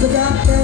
the doctor.